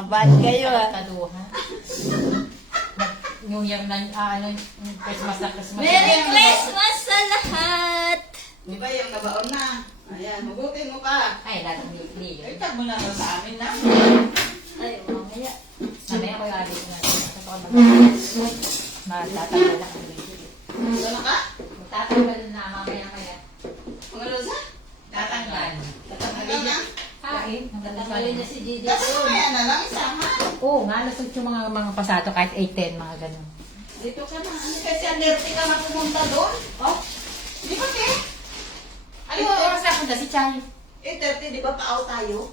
Mga bad kayo ah. Kaduha. Yung Christmas na Christmas. Merry Christmas sa lahat! Di ba yung nabaon na? Ayan, hugutin mo pa. Ay, dalang hindi. Ay, tag mo na sa amin na. Ay, mamaya. Mamaya ko alis na. Magtatanggal na kami. Ano ka? Magtatanggal na mamaya kaya. Mga losa? Tatanggal. Tatanggal na? Kain. Tatanggalin na si Gigi Kasi doon. mamaya na lang isama. Oo, nga. Lasot yung mga pasato kahit 8-10, mga ganun. Dito ka na. Ano kasi alerte ka na pumunta doon? Oh, Di ba, te? ay, oras na punta si Chay. 8:30, di ba pa-out tayo?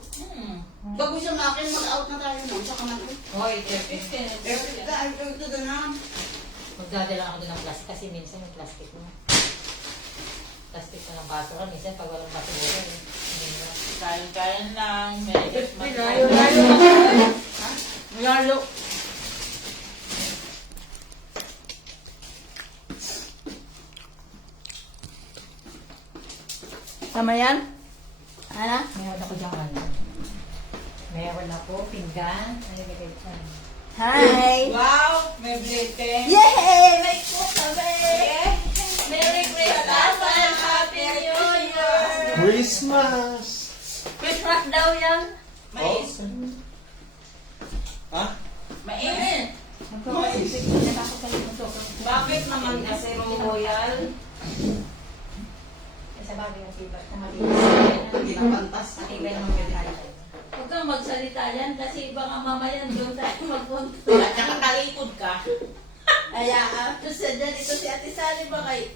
Bago siya makin, mag-out na tayo nun. Saka na doon. Hoy, 8:30 ka, ay, ito doon na. magdadala ako doon ng plastic kasi minsan yung plastic mo. Plastic na ng baso ka. Minsan pag walang baso mo rin. Kain-kain lang. Merry Christmas. Layo na. Ha? Lalo. Tama yan? Ano? Meron ako dyan ano. Meron ako pinggan. Ano nilagay dyan? Hi! Wow! May blessing. Yay! May cook kami! Merry Salamat. Christmas and Happy New Year! Christmas! Christmas daw yan. Mais. Ha? Mais. Nagkakaisip. Nakakasalimuto ko. Bakit naman kasi royal? Sa bagay ng tiba. Matibay. Ginapantas. Matibay ng mga gano'n. Huwag kang magsalita yan kasi iba nga mamayan doon tayo magpunta. At saka talikod ka. Kaya after sa dyan, ito si Ate Sally ba kay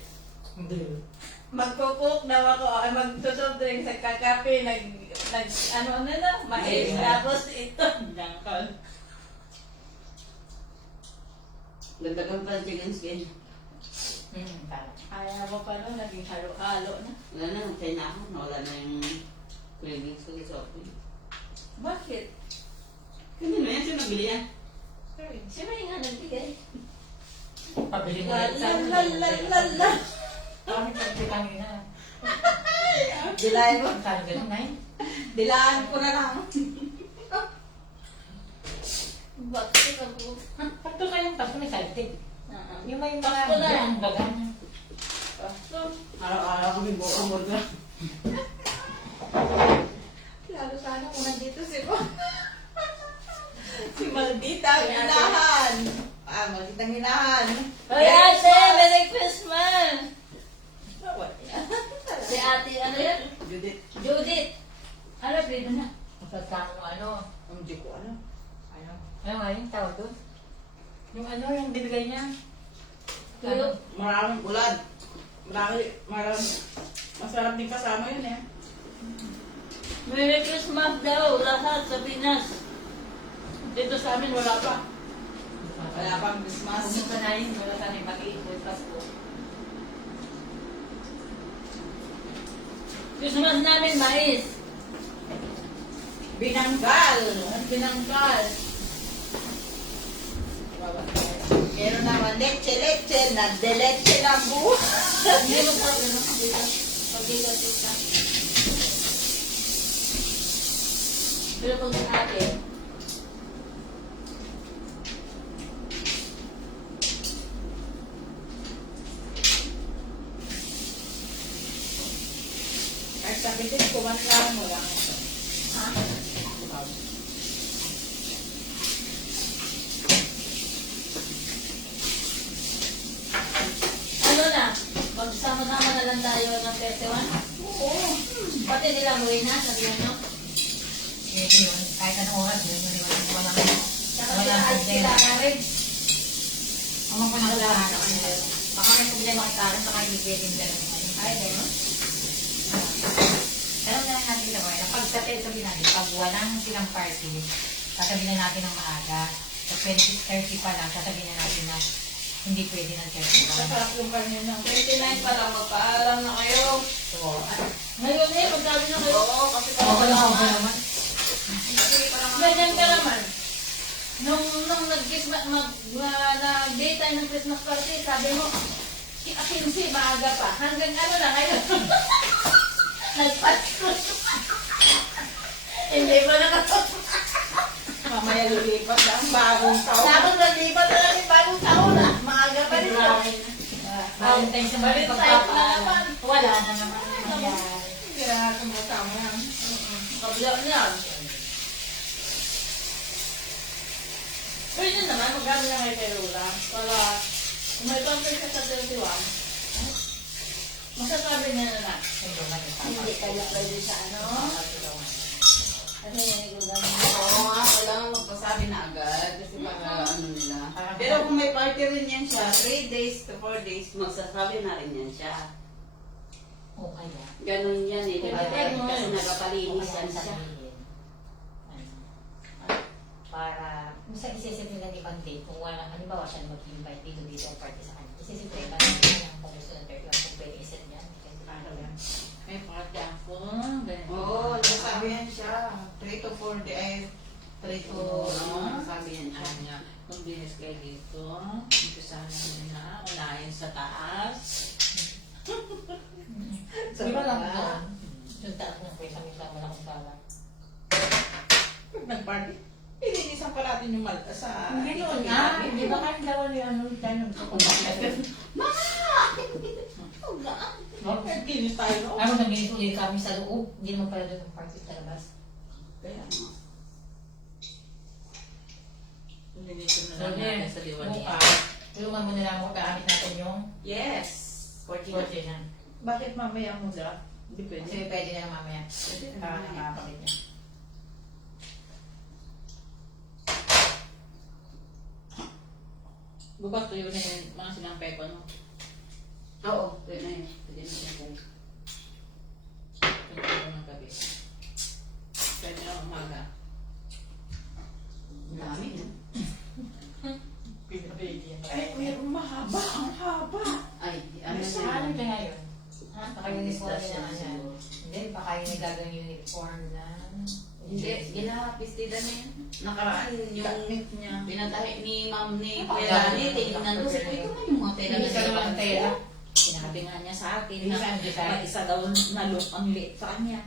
magkukuk daw ako, ay magtusob drink sa kakape, ano na, mais. Tapos ito, Dangkal. Dagdagan pa ng chicken skin. Parang. kaya mo pa no, naging halo-halo na. Wala na, nagtay na ako. Nawala na yung cravings ko sa shopping. Bakit? Kanino yan? Sino nabili yan? Sino yung nga nagbigay? Pabili mo La yan la sa la la la la. Parang pagkitangin na. Dilayan mo. Parang ganun na yun. Dilaan ko na lang. Bakit ako? Pagto kayong tapos may salted. Yung may mga Pasko na yan. baga. Araw-araw kami buo ang burger. Lalo sana kung nandito si Bo. Si Maldita, ang hinahan. Maldita ang hinahan. Hoy ate, Merry Christmas! Si ate, ano yan? Judith. Judith. Ano, pwede na. Masasama mo ano. Hindi ko alam. Ano? Ano nga yung tawag doon? Yung ano, yung binigay niya. Tuyo. Maraming ulad. Marami. Masarap din kasama yun eh. Merry Christmas daw, lahat sa Pinas. Dito sa amin, wala pa. Wala pang Christmas. Pumunta na yun. Wala sana yung mag-iipon. Pasko. Christmas namin, mais. Binanggal. Pinangkal. Meron naman leche na deleche ng buhay. Hindi mo pa, ano, dito. Pag-dito, dito. Pero pag sa atin, Ay, sabitin, kumantahan mo lang. ha? Ano na? Magsama-sama na lang tayo ng 31? Oo. Pati nila Luina, sabihin nyo. Yun yun. Kahit anong oras yun. Walang Saka sila ay sila Karen. Ang mga panagalahan ako nila. Baka may problema kay Karen, baka hindi pwedeng gano'n. Ay, gano'n? Tanong na lang natin ito, pag sabihin natin, pag walang silang party, sasabihin na natin ng maaga. Pag 26:30 pa lang, sasabihin na natin na hindi pwede ng 30 lang. Masarap yung kanya ng 29 pa lang, magpaalam na kayo. So, Ngayon eh, magsabi na kayo. Oo, kasi okay lang ako naman. Ganyan ka naman. Nung nag-Christmas, nag-day tayo ng Christmas party, sabi mo, 15, maaga pa. Hanggang ano na ngayon. Nagpasko. Hindi pa nakatapos. Mamaya lilipat na ang bagong taon. Dapat nalipat na lang yung bagong taon ah. Maaga pa rin po. Valentine's naman Valentine's yung na pagpapaalam. naman. Wala na naman nangyari. Kaya natin kasama yan. Kabila niyan. Pero yun naman, magkano na kayo kay Lola? Para kung may compare siya sa 31, masasabi niya na na. Hindi kaya pwede sa ano. Kasi hindi ko ganun. Oo nga, kailangan magpasabi na agad kasi para ano nila. Pero kung may party rin yan siya, 3 days to 4 days, magsasabi na rin yan siya. Okay na. Ganun yan eh, di ba? Okay, no. Kasi nagpapalinis Okay yan na siya. sabihin. Para, minsan isisip nila ni Bang Dave, kung wala, halimbawa siya mag-invite dito ang party sa kanya. Isisip nila niya kung gusto ng 31, kung pwede iset niya. Kasi paano yan? May party ako. Ganito. Oo, nagsasabi yan siya. 3 to 4 days, 3 to, sabi yan siya. Kanya, kung binis kayo dito, umpisahan namin na, unahin sa taas. Di ba lang ito? Yung taas ng pwesa, minsan wala akong sala. Pag nag-party, ilinisan pa natin yung sa... Hindi yun nga. Hindi ba kahit daw yung ano, ganun ko kung bakit. Nag-kinis tayo, no? Ano, nag-inis ulit kami sa loob. Hindi naman pala doon ang party sa labas. Kaya nga. Linisin na So, lang then, natin sa diwali. bukas, tulungan mo na lang ako gamit natin yung Yes. 40 na. 40 na. Bakit mamaya muna? Hindi pwede. Kasi pwede na lang mamaya. Para nakapakit niya. Bukas tuyo na yung mga sinampay ko, no? Oo, pwede na yun. Pwede na yun. Pwede ko ng gabi. Pwede na umaga. Ang dami na. Pinapili yan. Ay, mayroong mahaba. Ang haba. Ay, ano Ay, na Ano yun? kaya yun? Ha? Baka uniform Listas na yan ano yan. siguro. Hindi, baka yung nagagang uniform na... Hindi, ginapistida na yan. Nakaraan yung Damit niya. pinatahi ni ma'am ni Ako, Kuya Lani, tinignan ko. Sabi ko na yung mga tela Hindi na ka naman tela. Sinabi nga niya sa akin Hindi na siya ang design. may isa daw na look ang liit sa kanya.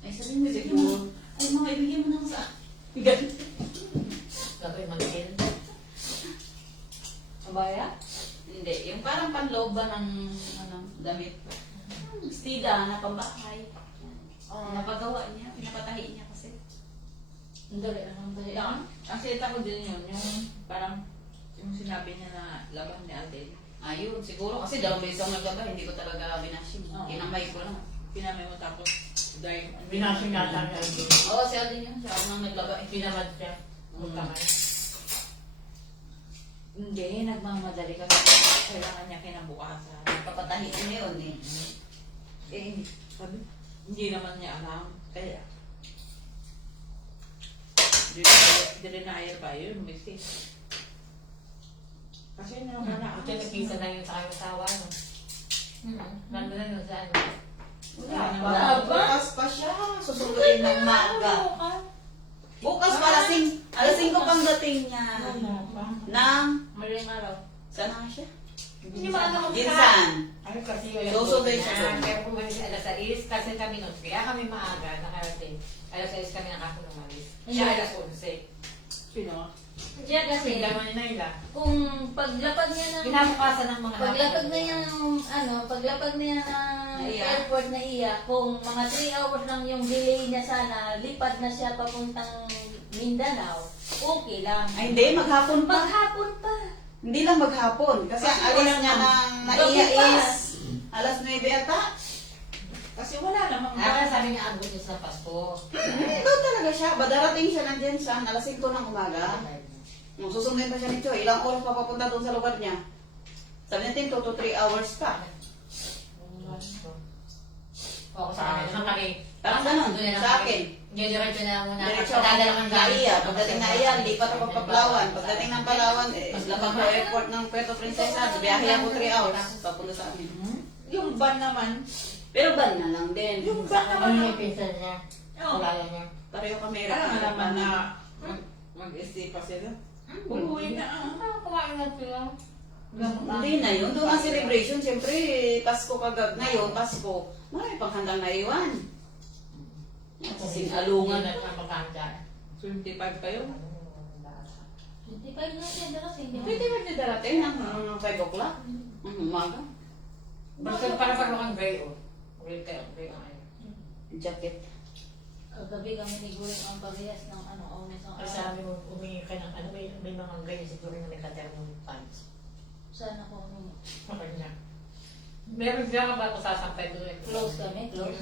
Ay, sabi mo, sige mo. Ay, mga ibigay mo na sa akin. Gagawin mag-kill. Abaya? Hindi, yung parang panloob ba ng ano, damit. Stida na pambahay. Napagawa niya, pinapatahi niya kasi. Ang dali lang, ang dali lang. Ang sita ko din yun, yung parang yung sinabi niya na laban ni Adele. Ayun, siguro kasi dalawang beses ako naglaba, hindi ko talaga binashim. Oo. Kinamay ko lang. Pinamay mo tapos dahil Binasing yata niya. Oo, si Alden yun. Siya ako nang naglaba. Pinamad siya. Magkamay. Hindi, nagmamadali kasi kailangan niya kinabukasan. Papatahi niya yun eh. Eh, sabi, hindi naman niya alam. Kaya, dinayar pa yun, misis. Kasi naman na Ito nakita na yun sa kayong tawa. No? Nandun na yun sa ano. Wala na. Wala ba? Bukas pa siya. Susunduin ng maga. Bukas pa, alas 5 pang dating niya. Nang, Maling araw. saan na siya? Hindi ba ano Ginsan. Ano kasi yung Susunduin na, siya. Kaya pumalis alas 6 kasi kami nun. Kaya kami maaga nakarating. Alas 6 kami nakapun umalis. Siya alas 11. Sino? Siya kasi, Sila man ni Naila. kung paglapag niya ng... Kinabukasan ng mga Paglapag na niya ng, paglapag niya ng airport na iya, kung mga 3 hours lang yung delay niya sana, lipad na siya papuntang Mindanao, okay lang. Ay, hindi. Maghapon pa. Maghapon pa. Hindi lang maghapon. Kasi Kasi alis wala niya naman. ng naiya Gabi pa. is alas 9 ata. Kasi wala namang Sabi niya abot niya sa Pasko. Doon talaga siya. Badarating siya ng Jensan. Alas 5 ng umaga. Susunduin pa siya nito. Ilang oras pa papunta doon sa lugar niya. Sabi natin 2 to 3 hours pa. Oo, sa akin. Nang kami. Parang ganun. Sa akin. Diretso na muna. Diretso ako ng Naiya. Pagdating Naiya, lipat ako pa Palawan. Pagdating ng Palawan, labang ko airport ng Puerto Princesa. Biyahe ako 3 hours. Papunta sa amin. yung ban naman. Pero ban na lang din. Yung ban Ano naman. yung pinsan niya? Oo. Kilala niya. Pareho kami. Parang naman na mag-isip pa sila. Uuwi na. Kumain na sila. Hindi na yun. Doon ang celebration. Siyempre, Pasko kagad. Ngayon, Pasko. Marami pang handang naiwan. Kasing alungan. Hindi na pagkakanta. 25 kayo? 25 na siya darating. di ba? Pwede ba niya darating ng 5 o'clock? Umaga. Basta para kang gray o. Gray kayo, gray ang ano. Jacket. Kagabi kami ni Guling ang parehas ng omes ng Ay sabi mo, umingi ka ng ano, may mga gray siguro na may katernong pants. Sana ko humingi. Okay na. Meron siya ka ba kung sasampay doon? Close kami, close.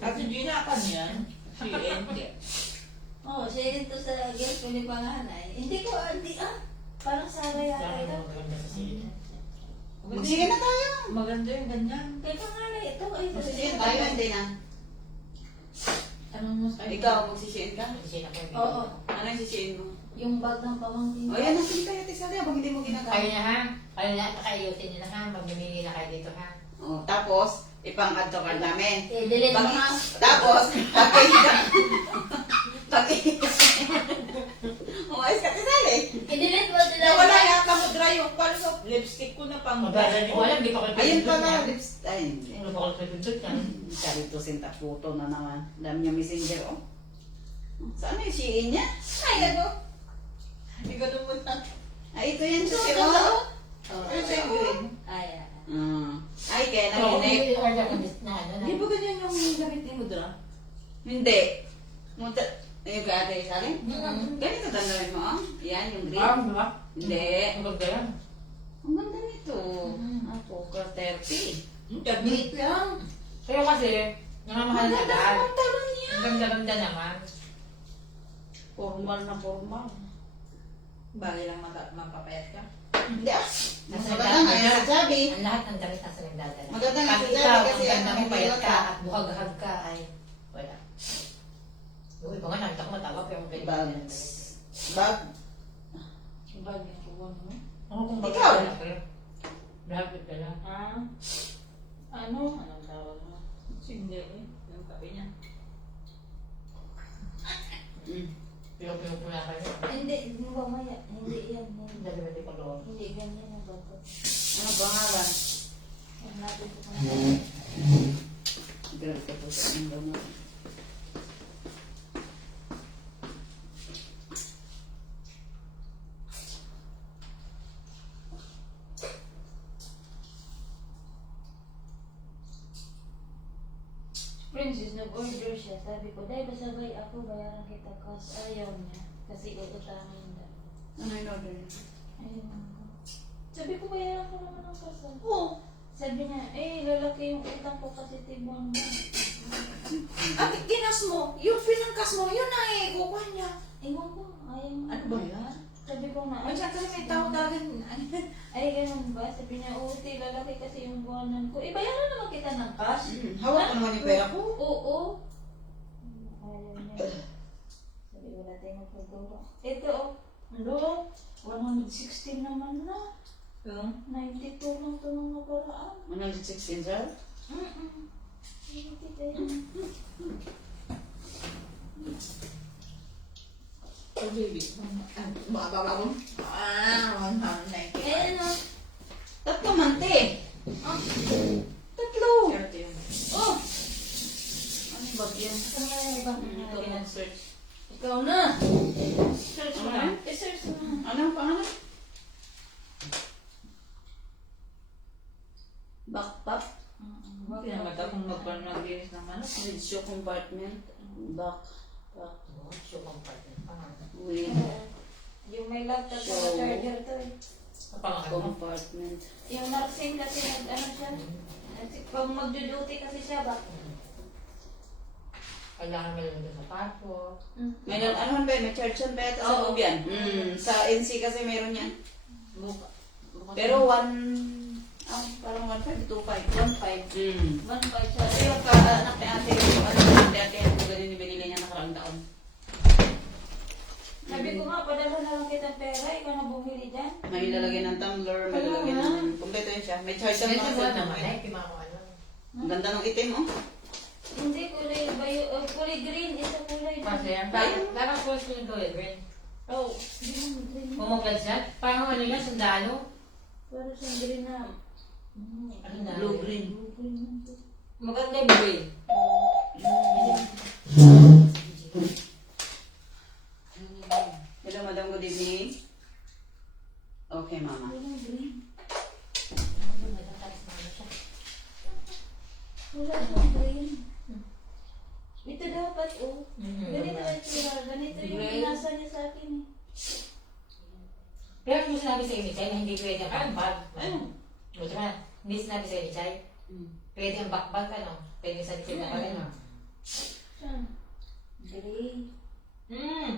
At hindi na kan yan. Si Ente. Oo, siya rin to sa girls ko ni panganay. Hindi ko, parang Sara yata Dami ito. mo maganda sa sila. Magsige na tayo. Maganda yung ganyan. Kay panganay, ito ay Magsisiin tayo, hindi na. Anong mas kayo? Ikaw, magsisiin ka? Kasi na kayo. Oo, Ano yung sisiin mo? yung bag ng pamangkin. O yan, nasin tayo, Tisali. Abang hindi mo Kayo ginagawa. na ha? Kayo na, pakayusin niyo na ha? Magmimili na kayo dito ha? O, tapos, ipang-add to card namin. Delete mo nga. Tapos, umayos ka, Tisali. I-delete mo sila. Nawala yata mo dry yung palso. Lipstick ko na pang Magdala di ko alam, di pa ko Ayun pinindot pala, yan. lips. Ay, hindi. Ano ba ko pinindot yan? Sabi to, sinta photo na naman. Dami niya messenger, oh. Saan yung Shein niya? Ay, ano? Hindi ko naman. Ay, ito yan sa si Oo. Ano sa yung Ay, Ay, kaya Oo, nanginig. order ko na ano na. Di ba ganyan yung gamit ni Mudra? Hindi. Munta, ayun ka ate, Sally? Mm-hmm. Ganito dandawin mo, oh. Yan, yung green. Di ba? Hindi. Ang ganda yan. Ang ganda nito. Ako, ka 30. Gamit lang. Kaya kasi, nangamahal na Ang agad. talon niya. Ang ganda-ganda naman. Formal na formal. Bagay lang mapapayat ka. Hindi ah. Mas Nasa maganda nga yung sabi. Ang lahat ng damit nasa nagdadala. Maganda nga Pag si ikaw, Javi kasi ang ganda ano, mo may payat ka hilot at buhag-hag ka ay wala. Yung iba nga nakita ko matawa pero ang ganda. Bags. Bag. bag yung kuha mo. Ano kung Ikaw? Lahat dala. Anong tawag mo? Hindi eh. Yung tabi niya. Pero pinupuna ka niya. Hindi, mamaya. Hindi yan. Dali-dali pa doon. Hindi ganyan yung bag ko. Ano pangalan? Yan natin ito kung Grabe ka po sa ang gamot. Princess, nag-order siya. Sabi ko, dahil sabay ako, bayaran kita kasi ayaw niya. Kasi ututangin na. Ano yung order niya? Ayun. Sabi ko, bayaran ko naman ang kasal. Oo. Sabi niya, lalaki yung utang ko kasi tibang mo. At ginas mo, yung pinangkas mo, yun na eh. Kukuha niya. Ewan ko, ayaw mo. Ano ba yan? Sabi ko na, Ay, siya kasi may tao-tagan. ay, ganun ba? Sabi niya, lalaki kasi yung buwanan ko. Bayaran naman kita ng cash. Hawak ko naman yung pera ko. Oo. Ayaw niya. Sabi, wala tayong magpagawa. Ito, ano? 116 naman na. Yung? 92 lang ito nung nakaraan. 116, sir? Hindi tayo. Oh, baby. Mababa mo. 190. Eh, ano? Tatlo man, te. Tatlo. 30 yun. Oh! Ano ba yan? Saan nga yung ibang Ito mo search. Ikaw na! Search mo na. Search mo na. Ano ang pangalan? Backpack. Pinamata kung magpanaglinis ng ano. With shoe compartment. Backpack. Show compartment. With Yung may laptop So, na charger to eh. Ang pangalan mo? compartment. Yung nursing kasi nag-ano siya. Pag magduduty kasi siya ba? Kailangan may lamang sa pato. May ano ba? May charge ba ito sa Oo. loob yan? Sa NC kasi meron yan. Buka. Pero parang 1.5, 2.5. 1.5. 1.5 siya. Kasi yung kaanak ni ate, yung ano ni ate, yung ganun yung binili niya nakaraang taon. Sabi ko nga, padala na lang kitang pera. Ikaw na bumili dyan. May lalagay ng tumbler, may Kaya lalagay nga. ng... Kompleto yun siya. May charge Ganito naman ba sa naman eh? Kimako ano? Ang ganda ng itim, oh. Hindi, kulay green. Isa kulay Kasi green. ang parang post ko yung color green. Oh, green, green. Pumugad siya. Parang ano yan, sundalo. Para siyang green na. Ano na? Blue-green. Green. Maganda yung green. dapat, oh. Ganito ang itsura. Ganito yung pinasa niya sa akin, eh. Pero kung sinabi sa inyo, na hindi pwede ang backbag. Buti ka, hindi sinabi sa inyo, pwede ang backbag, ano? Pwede sa likod na pala, no? Saan? Gray. Mm.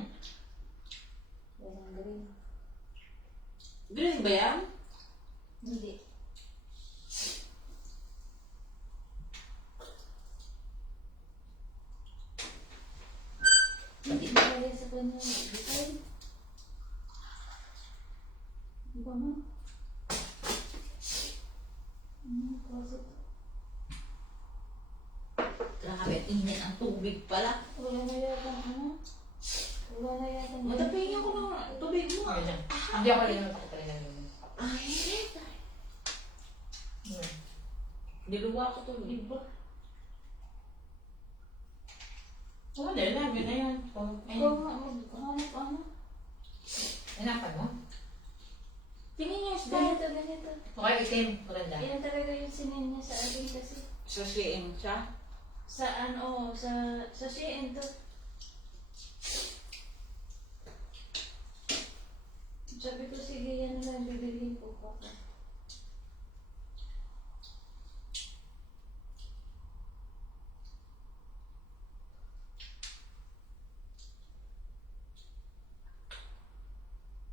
Walang gray. Green ba yan? Hindi. Hindi ba kaya sa kanya design? Ano ba mo? Kasi Grabe, init ang tubig pala. wala na yata ano? Wala na yata. Matapingin ko ng tubig mo. Okay lang. Hindi ako rin naman ako rin naman. Ay, niluwa ko to. Iba. Oo, dahil lang, yun na yun. Ikaw nga, maghanap ano? Hanapan mo? Tingin niyo Ganito, ganito. Okay, itim. Maganda. Yan talaga yung sinin niya sa akin kasi. sa CM siya. Sa ano, sa Shein to. Sabi ko, sige, yan na lang bibilhin ko po.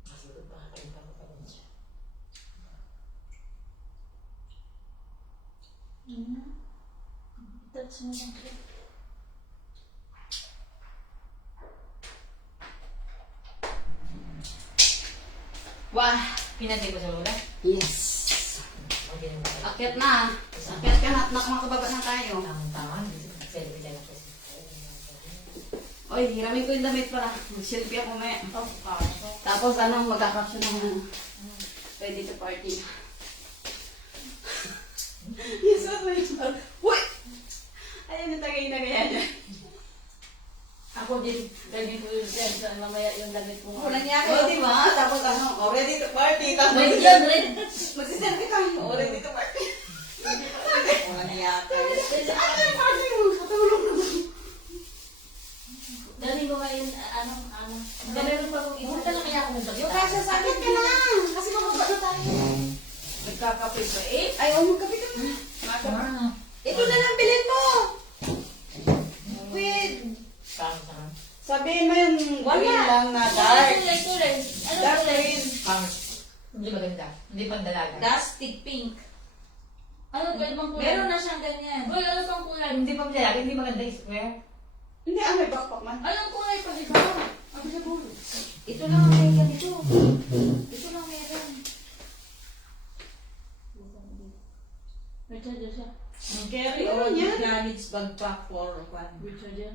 Masulog pa kayo pa ko pa rin siya. Touch mo lang siya. Wah! Pinatay ko sa lula? Yes! Okay naman. Akyat na! Akyat ka na at nakamababa na tayo. Tama-tama. Selfie tayo ko. Oy, hiramin ko yung damit para. Mag-selfie ako may. Tapos ano, magkakapsyon ako na. Ready to party. Yes, ano? Uy! Ayun yung tagay na kaya niya. Ako din, ganyan ko yung dyan sa mamaya yung damit ko. Walang niya Oh, di ba? Tapos ano, oh, ready to party. Tapos Ready yan, ready. magsiselfie tayo. Oh, ready to party. Walang niya Ano yung party mo? Katulong naman. Dali ko ngayon, ano. Meron pa akong isa. Punta na kaya ako ng Yung kasya sa akin ka na. Kasi mababa na tayo. Nagkakape pa eh. Ay, oh, magkape ka na. Ito na lang bilhin mo. Wait. Tama-tama. Sabihin mo yung Wala. green lang na Ano dark. kulay? Ano Dark kulay? green. Hindi maganda. Hindi pang dalaga. Dusty pink. Ano pwede bang kulay? Meron na siyang ganyan. Boy, ano pang kulay? Hindi pang dalaga. Hindi maganda yung square. Hindi, may backpack man. Anong kulay pa di ba? Ako sa bulo. Ito lang ang may ganito. Ito lang meron. May charger siya. Carry Meron all yan. damage bag pack for one. May charger.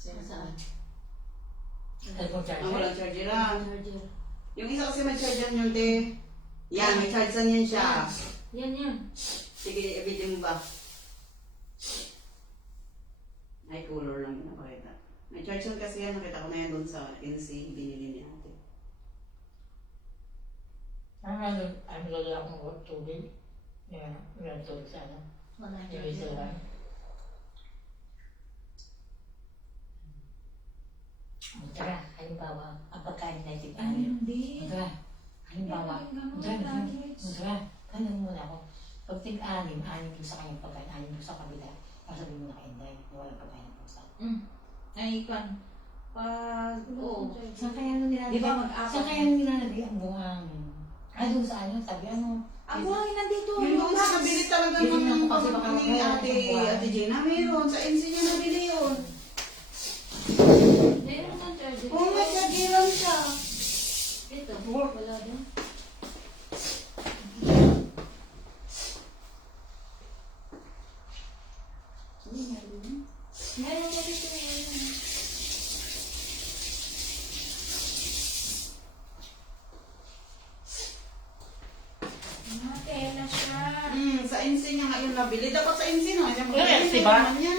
Saan? Cellphone Ah, charger. walang charger lang. Charger. Yung isa kasi may charger yun, te. Yan, may charge sa niyan siya. Yan yan. Sige, i-video mo ba? Ay, color lang yun. Nakakita. May charge yun kasi yan. Nakita ko na yan doon sa NC. Binili niya ate. Ano lalo akong tubig. Yan. Yan tubig sa ano. Wala Yung isa lang. Tara, halimbawa, ang pagkain na itig anim. Hindi. Tara, halimbawa, tara, tanong muna ako. Pag tig-anim, anim yung sa kanyang pagkain, anim yung sa kabila. Sasabihin mo na kay Inday, na walang pagkain ng pusa. Ay, kan. Oo. Saan kaya nung nilalagay? Di ba mag-apat? Saan kaya nung nilalagay ang buhangin? Doon sa ano, sabi ano? Ang buhangin nandito. Yung doon sa nabili talaga Yun lang ng kasi baka pagkakas ni mawala ate, ng buwan. ate Gina. Meron. Sa NC niya nabili yun. Meron kang charger. Oo, may charger lang siya. Ito. Wala din. Meron ka dito meron. Kaya siya. Sa NC niya ngayon nabili. Dapat sa NC na. Yes, diba? Ano?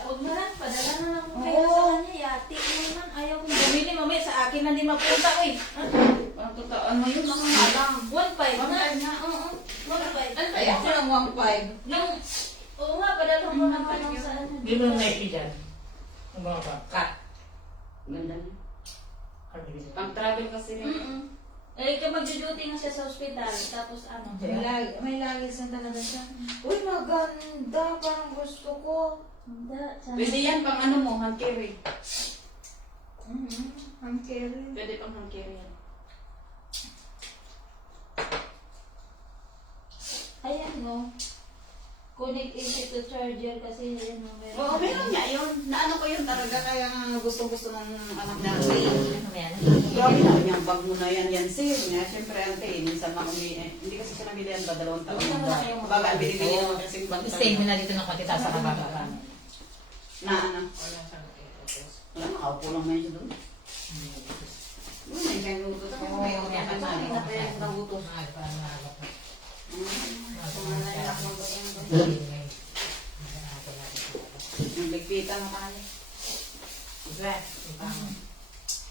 Huwag mo lang. Padala na lang Oo. kayo sa kanya. Yati mo naman. Ayaw kong bumili. Mamaya sa akin na di mapunta. Uy. Parang totoo. Ano yun? Ang alam. 1.5 na. 1.5 na. Oo. 1.5. Ano ba Ay, yan? ako ng 1.5. Yung Oo nga, padala ko naman ng sa ano. Hindi mo na Nike dyan. Ang mga pa. Cut. Ganda niya. Pang travel kasi rin. Mm-mm. Eh, kaya magduduty nga siya sa ospital, tapos ano. May lagis na talaga siya. Uy, maganda. Parang gusto ko. Hindi, sana. Pwede yan pang ano mo, hand carry. Ang carry. Pwede pang hand carry yan. Ayan no. Connect it to charger kasi yun no. Oo, meron nga yun. Naano ko yun talaga, kaya nga gustong-gusto ng anak natin. Ano ba yan? Grabe na, yung bag mo na yan sir. Nga, siyempre ante, minsan lang hindi kasi siya nabili yan ba, 2 taon. Baga, binibili naman kasing bag. Stay mo na dito ng konti, tapos sa kababa. Na ano? Wala, nakaupo lang ngayon siya doon. May kayong luto. May umiyakan na. May napayag na luto. Yung ligpita na tayo.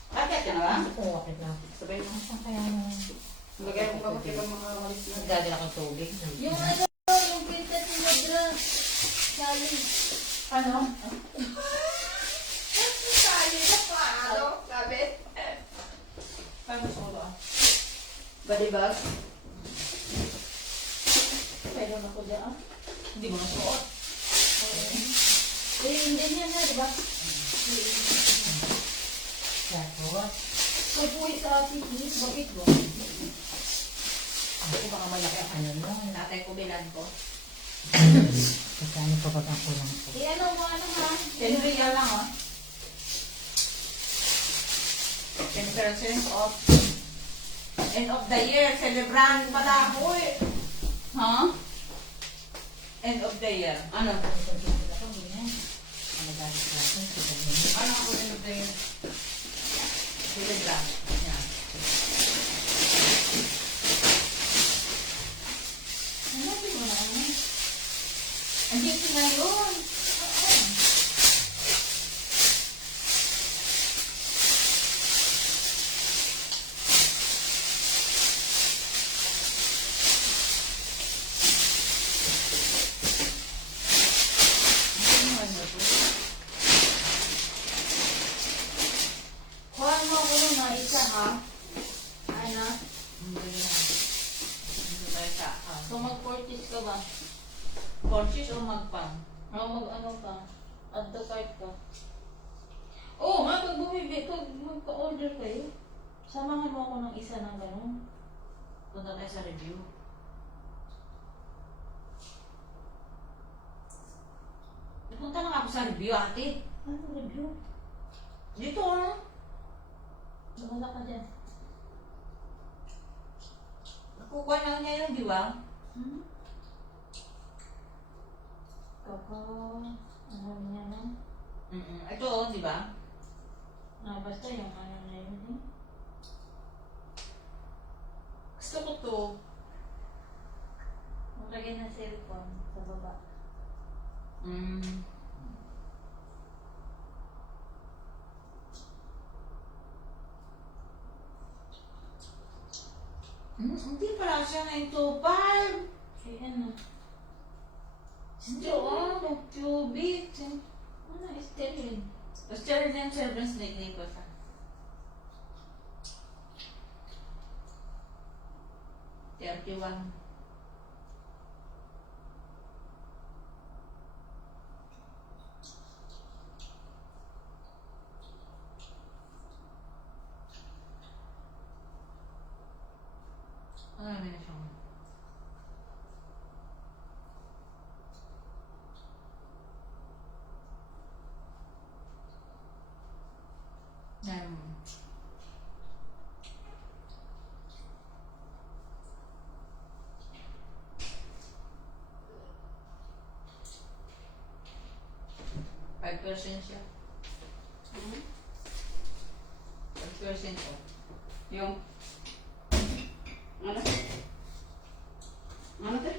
Bakit ka na ba? Bakit na? Sabay mo. Saan kaya mo? Lagay mo ba bakit ang mga walis na? Nagdadala akong tubig. Yung ano, yung pintas ni Madra. Sali. Ano? Sali na pa. Ano? Sabi? Paano solo ah? Body bag? Pero ako dyan. Hindi mo nasuot. Eh, hindi niya na, di ba? Tapos, Pagpuwi sa atin, bakit ba? ako baka malaki ang ano nun. Tatay ko bilan ko. Kasano pa ba ang kulang ko? Eh, ano mo, ano ha? 10 real lang ah. 10% off. End of the year. Celebrant pala ako eh. Ha? End of the year. Ano? Ano ako end of the year? Celebrant. Yan. Hanapin mo na, ano? Andito na yun. Kuha mo ako nun na isa ha. Ano? So mag-40s ka ba? Porches o magpang? O mag-ano ka? Add to cart ka? Oo nga, pag magpa-order kayo, samahan mo ako ng isa ng gano'n. Punta tayo sa review. Punta na nga ako sa review, ate. Ano review? Dito ano? Wala ka dyan. Nakukuha lang niya yun, di ba? Hmm? Ano niya na? Ito oh, di ba? Basta yung ano na yun eh. Gusto ko to. Maglagay ng cellphone sa baba. Hindi pala siya 9 to 5. Eh ano? Hindi oh, nag-cubit. Ano? Sterling. Tapos siya rin yung servants nickname ko sa. Tiyan. Ano namin na siya? Yan. % siya. 5% off. Yung... Ano? Ano te?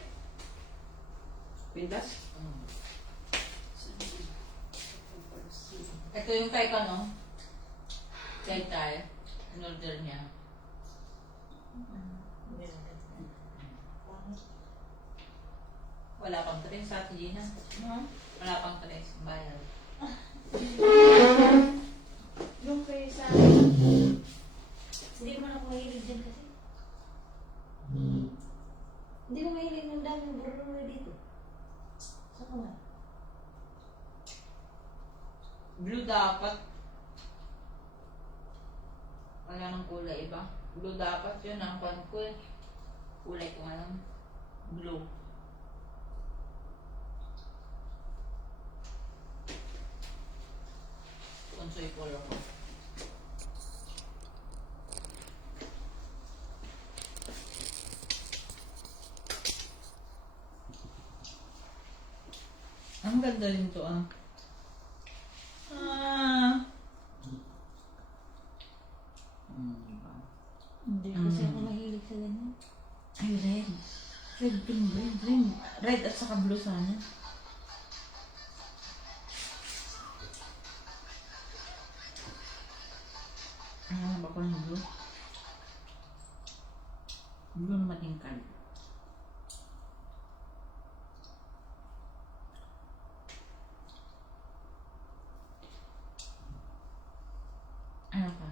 Pintas? Ito yung kay ka, no? Kay tayo. In-order niya. Wala pang tres sa Ate Gina. Wala pang tres. Bayad. Yung kay sa... Hindi naman ako mahilig dyan kasi. Hindi ko mahilig ng daming burro dito. Saka nga. Blue dapat. Wala nang kulay iba. Blue dapat yun ang pan ko eh. Kulay ko ngayon. Blue. Konsoy color ko. Ang ganda rin to ah. Hindi kasi ako mahilig sa ganyan. Ay, red. Red, pink, red, red. Red at saka blue sana. Ano ba ko ng blue? Blue na matingkad. Ano pa?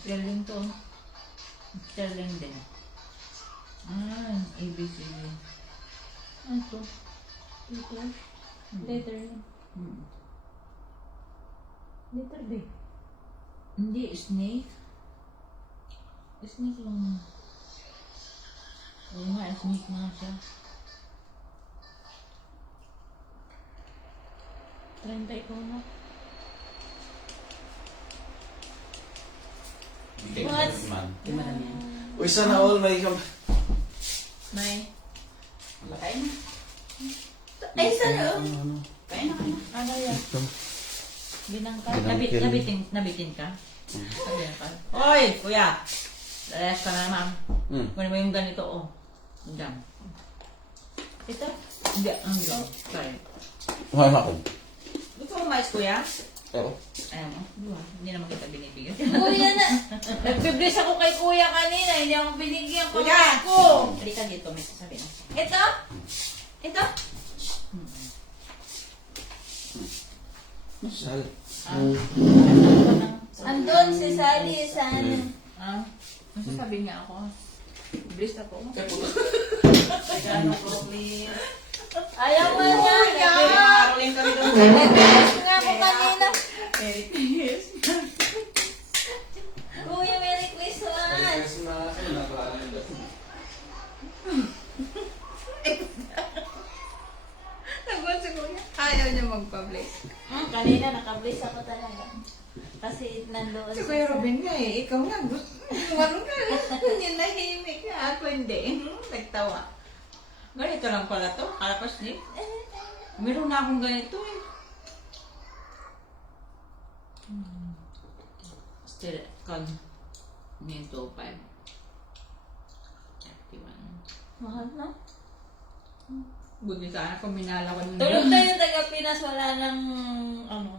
Sterling to. Sterling din. ABCD. Ano to? Letter? Letter yun. Letter B. Hindi, snake. Snake lang. Oo nga, snake nga siya. 30 ikaw na. What? Man. Mm. Uy, sana all may kam... May. Kain na. Ay, sana all. Kain na, kain na. Ano yan? Binangka. Nabitin ka? Sabihan ka. Hoy, kuya! Layas ka na naman. Kunin mo yung ganito, oh. Diyan. Ito? Hindi, ang sorry. Wala ako. Gusto mo mais, kuya? Oo. Ayan mo. Hindi naman kita binibigyan. Kuya na! Nagbibless ako kay kuya kanina. Hindi ako binigyan ko. Kuya! Ko! Halika dito, may sasabihin ako. Ito? Ito? Sal. Andun si Sally sa Ah, masasabi niya ako. Blessed ako. Ano ko, please? Ayaw mo na. Caroline kami doon. Nagbibless nga ako kanina. Merry Christmas. Kuya, Merry Christmas! Nagwan si kuya. Ayaw niya mag-publish. Kanina nakabless ako talaga. Kasi nandoon Si Kuya Robin nga eh. Ikaw nga. Ano ka? Hindi nahimik ka. Ako hindi. Nagtawa. Ganito lang pala to. Kalapas ni. Meron na akong ganito eh. Still, con. Nito 5. 31. Mahal na. Buti sana kung minala ko nung Tulog tayo taga Pinas, wala nang ano.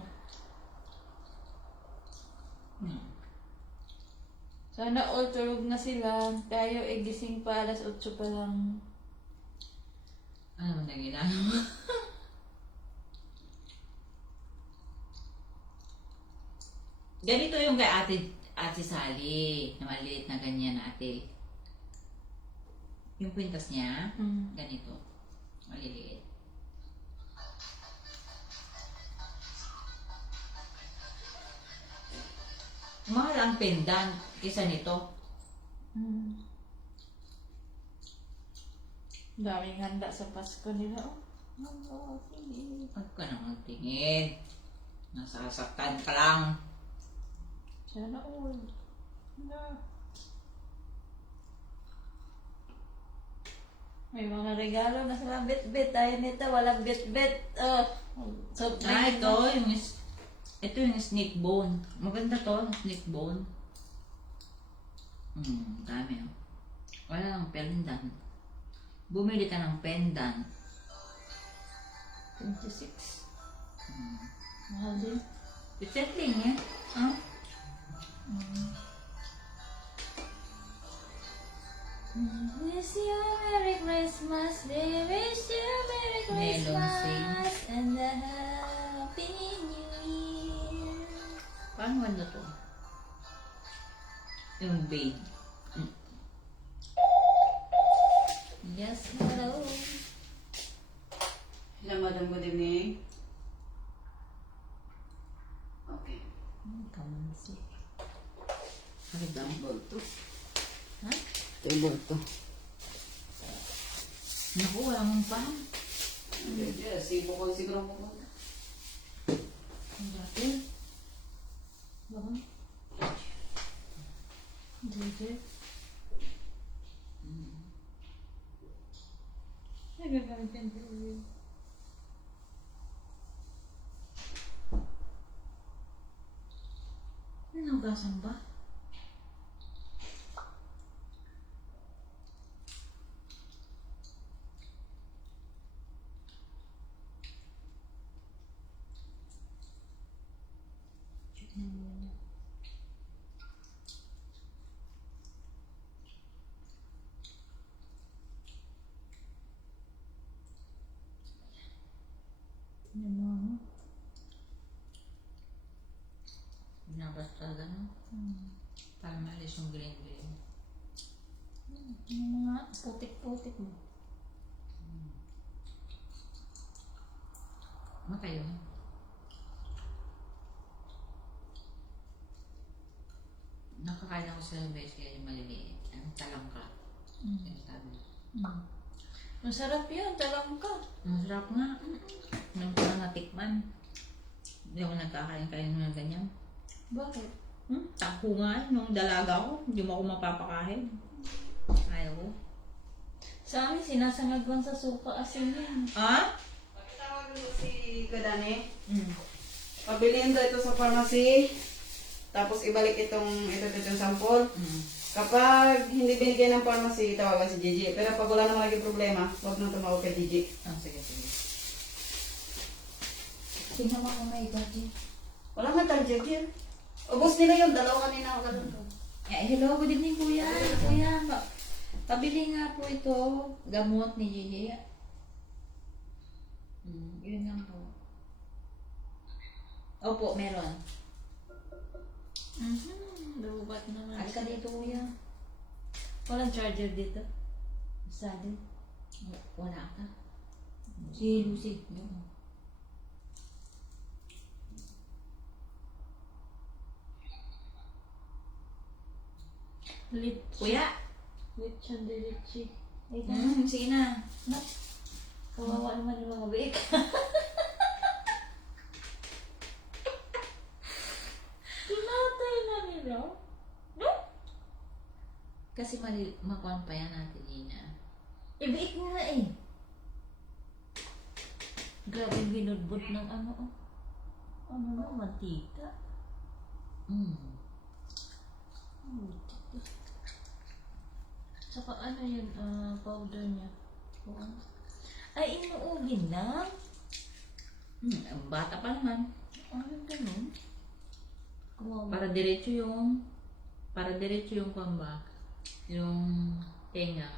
Sana all tulog na sila. Tayo gising pa, alas 8 pa lang. Ano man na ginagawa? Ganito yung kay Ate Sally, na maliit na ganyan ate. Yung kwintas niya, ganito. Maliliit. Mahal ang pendant kisa nito. Daming handa sa Pasko nila. Huwag ka naman tingin. Nasasaktan ka lang. Sana all. May mga regalo na sila bit-bit. Tayo nito, walang bit-bit. Oh, so, Ito yung snake bone. Maganda to, snake bone. Dami oh. Wala lang pendant. Bumili ka ng pendant. 26. Mahal din. Settling eh. Huh? Wish you a Merry Christmas, they wish you a Merry Melon Christmas and a Happy New Year. Paano ano to? Yung babe. Yes, hello. Hello, madam. Good evening. Okay. Kamansi. Ano ba? Bolto. Ha? Ito yung bolto. Naku, wala mong pa. Yes, sipo ko siguro mo. Ang dati. Baka? Dito. Nagagamit yan dito. Nanugasan ba? Ano? Binabas talaga, no? Para maalis yung green. Yung mga putik-putik mo. Matayo. Nakakain ako sa beses kaya yung maliliit. Ang talangka. Yung sabi. Masarap yun, talangka. Masarap nga. Nung ko na natikman. Hindi ako nagkakain kayo ng ganyan. Bakit? Tako nga. Nung dalaga ko, hindi mo ako mapapakain. Ayaw ko. Sa amin, sinasangagwan sa suka asin yan. Ah? Tawag mo si Kadane. Mm. Pabiliin daw ito sa pharmacy. Tapos ibalik itong sample. Mm. Kapag hindi binigyan ng pharmacy, tawagan si Gigi. Pero pag wala naman naging problema, huwag nang tumawag kay Gigi. Ah, sige. Tingnan mo kung may daddy. Wala nga tayo, Gigi. Ubus nila yung dalawa kanina ako ganun. Hello, good evening kuya. Kuya, pabili nga po ito. Gamot ni Gigi. Yun lang po. Opo, meron. Lubat naman. Halika dito kuya. Walang charger dito. Sali. Wala ka. Si Lucy. Kuya? Lechon de leche. Sige na. Kawawa naman yung mga bake. Tinatay na nila. No? Kasi makuhan pa yan natin Gina. I-bake nga eh. Grabe binudbud ng ano. Ano na, mantika. Saka ano yun, powder niya. Ay, inuugin na? Ang bata pa naman. Ano ganun? Kumawa. Para diretso yung kamba. Yung tenga.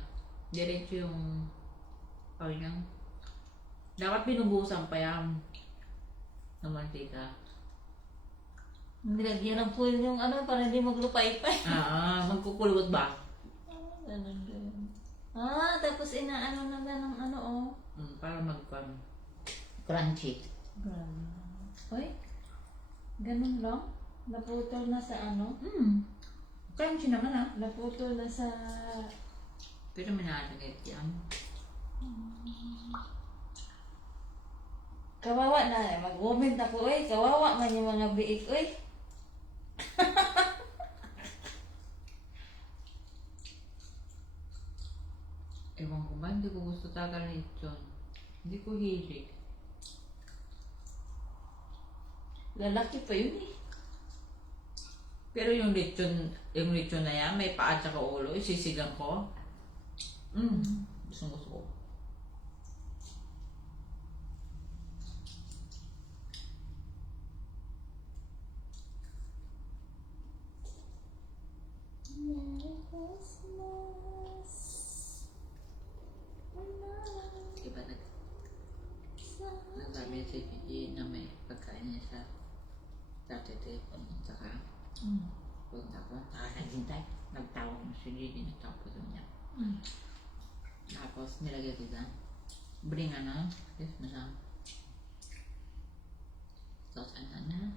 Diretso yung kanya. Dapat binubusan pa yan ng mantika. Nilagyan ng foil yung ano para hindi maglupay-pay. Magkukulot ba? Ganun ganun. Tapos inaano na ba ng ano Para crunchy. Grabe. Hoy, ganun lang? Naputol na sa ano? Crunchy naman Naputol na sa... Pero minalagay yan. Kawawa na. Mag-comment ako kawawa man yung mga biik Ewan ko ba, hindi ko gusto talaga lechon. Hindi ko hilig. Lalaki pa yun eh. Pero yung lechon na yan, may paa at saka ulo, isisigang ko. Gusto ko. Merry Christmas. ba nagsabi si Gigi na may pagkain niya sa Saturday. Saka, punta ko, saka naghintay. Nagtawag mo si Gigi, nagtawag ko doon niya. Tapos nilagay ko dyan. Bring ano, yes, masama. Tapos ano,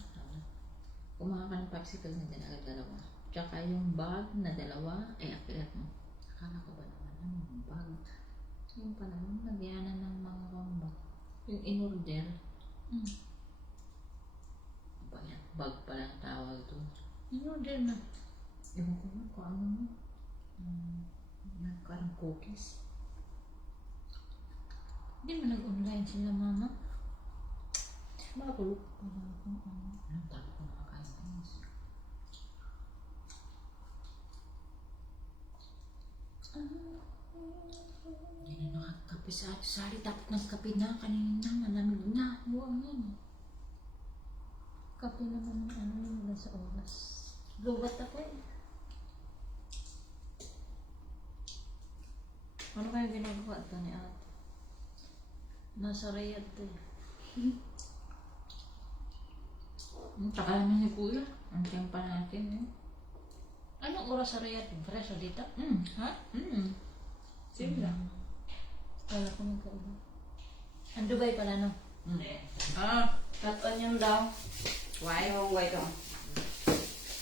kumaha ka ng popsicle na din agad dalawa. Tsaka yung bag na dalawa, ay akilat mo. Akala ko ba naman yung bag? Yung pala, yung nagyanan ng mga bag. Yung in-order. Ba yan? Bag pala ang tawag doon. In-order na. Ewan ko nga kung ano mo. Parang cookies. Hindi mo nag-online sila, mama. Magulo pa na kung ano. Anong tawag ko nakakainis? Hindi na nakakape sa sari. Dapat nagkape na. Kanina malamig na. Huwag yan. Kape naman ano yun wala sa oras. Lubat ako eh. Ano kaya ginagawa ito ni ate? Nasa Riyadh to eh. Ang takal naman ni Kuya. Antiyan pa natin eh. Anong oras sa Riyadh? Preso dito? Ha? Same lang. Kala ko magkaiba. Ang Dubai pala no? Cut onion daw. Why? Yung white daw.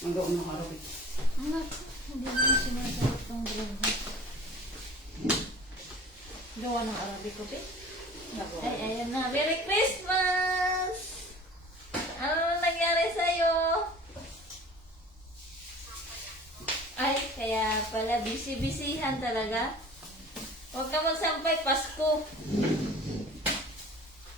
Ang doon ng Arabic. Anak, hindi naman sinasagot ng grupo. Gawa ng Arabic ko, Ay, ayan na. Merry Christmas! Ano nangyari sa'yo? Ay, kaya pala busy-busyhan talaga. Huwag ka magsampay, Pasko.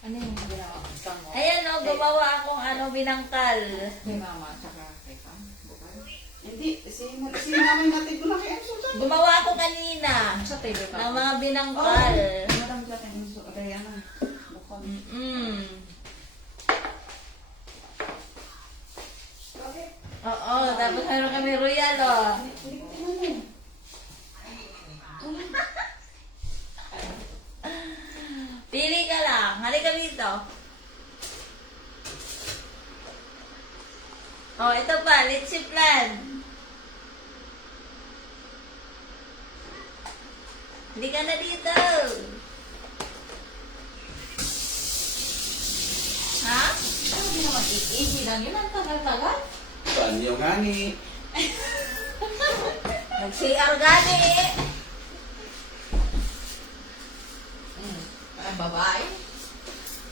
Ano yung ginawa ko? Samo? Ayan o, gumawa akong binangkal. Kay mama, tsaka kay Pam. Bukay. Hindi, si namin natin ko na kaya Sultan. Gumawa ako kanina Sa table ng mga binangkal. Madam natin yung Diana. Bukal. Oo, tapos meron kami royal o. Hindi ko tinanong. Pili ka lang. Halika dito. Oh, ito pa. Litchi plan. Halika na dito. Ha? Hindi naman easy lang yun. Ang tagal-tagal. Saan yung ngani? Nag-CR gani. Parang babae.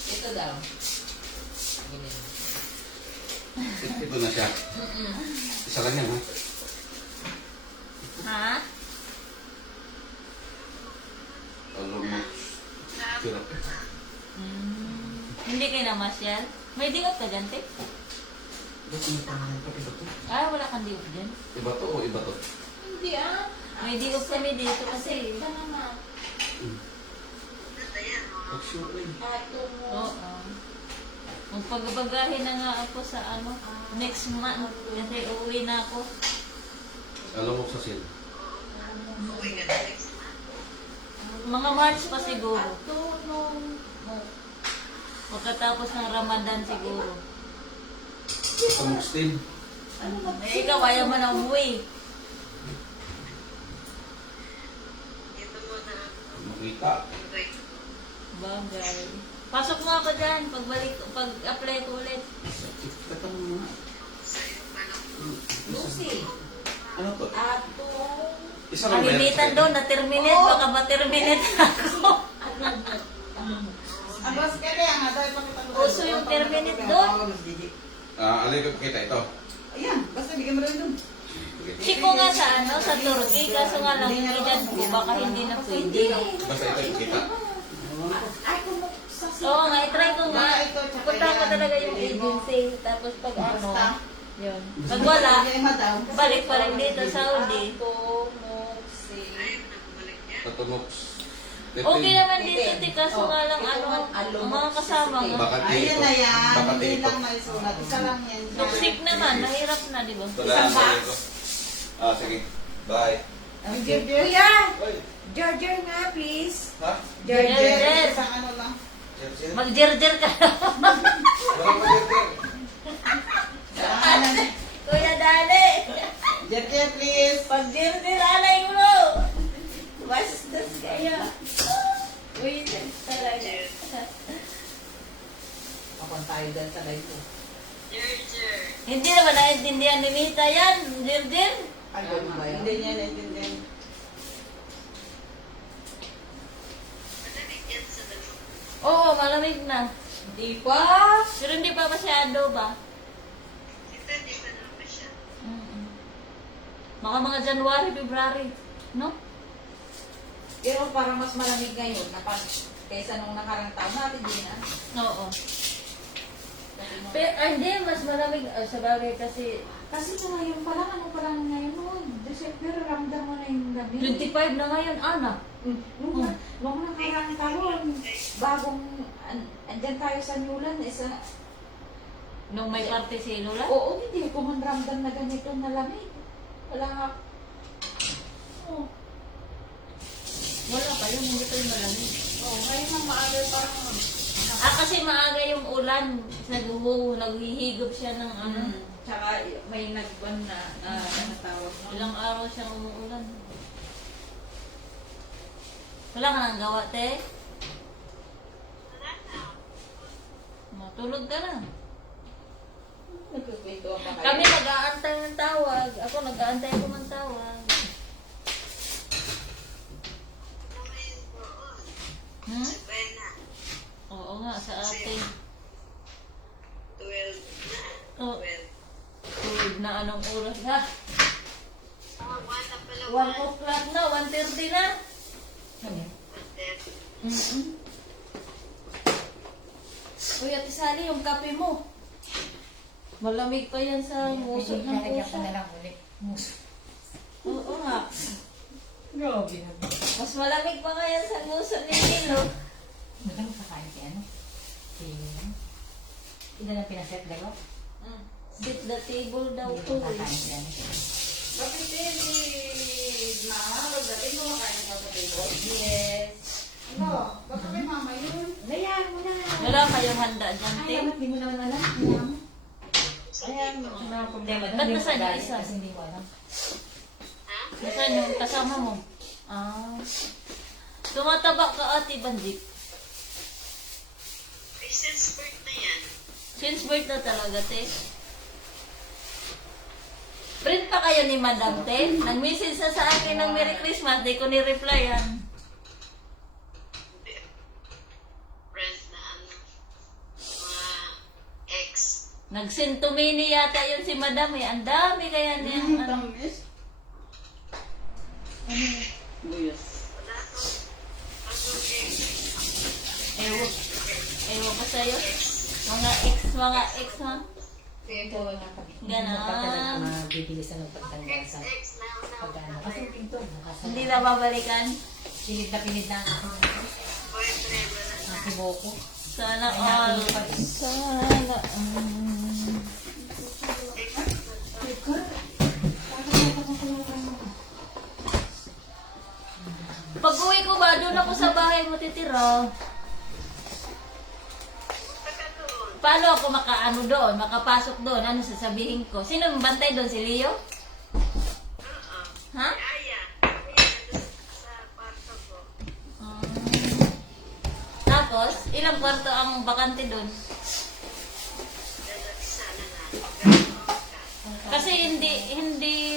Ito daw. Ganyan. Ito na siya. Isa lang yan, ha? Ha? Alam mo. Sirap. Hindi kayo namasyal? May digot ka dyan, te? Ba't may pangalan pa? Iba to? Ah, wala kang digot dyan. Iba to o iba to? Hindi ah. May digot kami dito kasi. Pag-sure eh. Oo. Magpagabagahin na nga ako sa next month. Kasi uuwi na ako. Alam mo sa sin. Mga March pa siguro. Pagkatapos ng Ramadan siguro. Kamukstin. Eh, ikaw ayaw mo na umuwi. Makita. Bagay. Pasok mo ako dyan. Pag-apply ko ulit. Katanong mo nga. Lucy. Ano to? Ato. Isa lang ba yan? Kalimitan doon, na-terminate. Baka ma-terminate ako. Ang bas ka kaya nga dahil pakita ko. Uso yung terminate doon. Alay ko kita ito. Ayan, basta bigyan mo rin dun. Chiko nga sa Turkey. Kaso nga lang, yung edad ko, baka hindi na pwede. Basta ito kita. Oo nga, i-try ko nga. Punta ko talaga yung agency. Tapos pag yun. Pag wala, balik pa rin dito sa Saudi. Tatumoks. Okay naman dito, di kaso nga lang ang mga kasama nga. Baka Ayan na yan, Baka hindi tito. lang may sulat. Isa lang yan. Toxic naman, mahirap na, di ba? Isang box. Sige. Bye. Ang Georgia. Kuya! Oy. Georgia nga, please. Ha? Georgia. Mag-jerjer ka. Walang mag-order. Kuya Dali. Jerjer, please. Pag-jerjer, alay mo. Bastos kayo. Uy, talaga. Kapag tayo dyan sa live ko. Hindi naman naintindihan ni Mita yan. Jerjer. Ay, ganun ba yun? Hindi niya naintindihan. Oo, malamig na. Hindi pa. Pero hindi pa masyado ba? Mm-mm. Mga January, February. No? Pero parang mas malamig ngayon na kaysa nung nakarang taon natin din ah. Oo. Pero hindi, mas malamig. Sa bagay kasi Kasi sa ngayon pa lang, ano pa lang ngayon noon. December, ramdam mo na yung lamig. 25 na ngayon, anak. Nung nakarang taon, bagong, andyan tayo sa Newland, isa, Nung may parte si Lola. oo, hindi ko man ramdam na ganito na lamig. Wala nga. Oh. Wala pa yun, hindi pa yung malamig. Oh, ngayon ang maaga parang, Kasi maaga yung ulan. Naghihigop siya ng ano. tsaka may nagban na, ano tawag mo? Ilang araw siyang umuulan. Wala ka nang gawa, te? Matulog ka na. Nagkukwentuhan pa kayo. Kami nag-aantay ng tawag. Ako nag-aantay ko ng tawag. Hmm? Oo nga, sa atin. 12 na. Oh, 12. tulog na anong oras ha? Oh, 1 na pala. 1 o'clock na, 1:30 na. Ano yun? Uy, Ate Sally, yung kape mo. Malamig pa yan sa muso ng Lalagyan ko puso. na lang ulit. Muso. Oo nga. Grabe na. Mas malamig pa nga yan sa muso ni Nilo. Madami kakain si ano? Si... Ito na pinaset daw? Sit the table daw Hindi po ko eh. kakain si ano? Bakit si Mama, magdating mo makain ka sa table? Yes. Ano? Baka kay Mama yun. Layaan mo na. Wala kayong handa dyan, Ay, te? dapat di mo naman alam. Alam. Ayan. Wala problema. Ba't nasaan yung isa? Kasi hindi ko alam. Nasaan yung kasama mo? Ah. Tumataba ka, Ate Bandit. Ay, since birth na yan. Since birth na talaga, te. Friend pa kayo ni Madam, te? Nag-message na sa akin ng Merry Christmas, di ko ni-replyan. Friend na ano. Mga ex. Nag-send to mini yata yun si Madam eh. Ang dami kaya niya. Ano? Tamis. Buyos. Wala to. Ano ex? Ewan ko sa'yo. Mga ex, ma. Ito nga kami. Ganon. Mabibilis na ng pagtanda sa Ex na una. pag-ano. Kasi pinto. Hindi na babalikan. Pilid na pilid na ang aking Boyfriend. Wala na. kiboko. Sana all. Sana. Pag uwi ko ba, doon ako sa bahay mo titira. Taga doon. Paano ako makaano doon, makapasok doon? Ano sasabihin ko? Sino ang bantay doon? Si Leo? Oo. Ha? Aya. Aya. Nandun sa kwarto ko. Tapos, ilang kwarto ang bakante doon? Isa na lang. Ganun ka. Kasi hindi